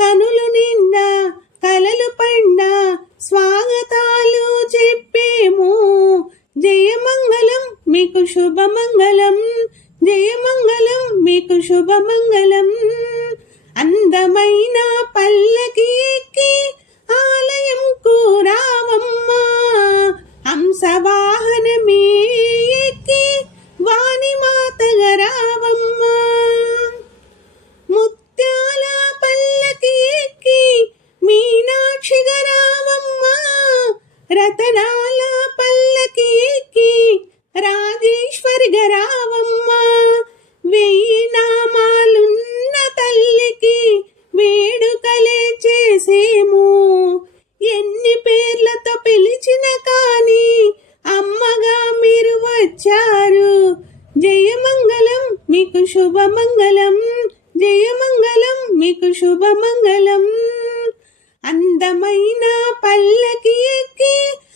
కనులు నిండా కలలు పండా స్వాగతాలు చెప్పేము. జయమంగళం మీకు శుభమంగళం జయమంగళం మీకు శుభమంగళం. అందమైన పల్లకి ఎక్కి ఆలయం కూరావమ్మా హంసవాహనమే రతనాల పల్లకి ఎక్కి రాజేశ్వరి గరావమ్మ. వెయ్యి నామాలున్న తల్లికి వేడుకలే చేసేము. ఎన్ని పేర్లతో పిలిచిన కానీ అమ్మగా మీరు వచ్చారు. జయమంగళం మీకు శుభమంగళం. జయమంగళం మీకు శుభమంగళం. అందమైన పల్లకి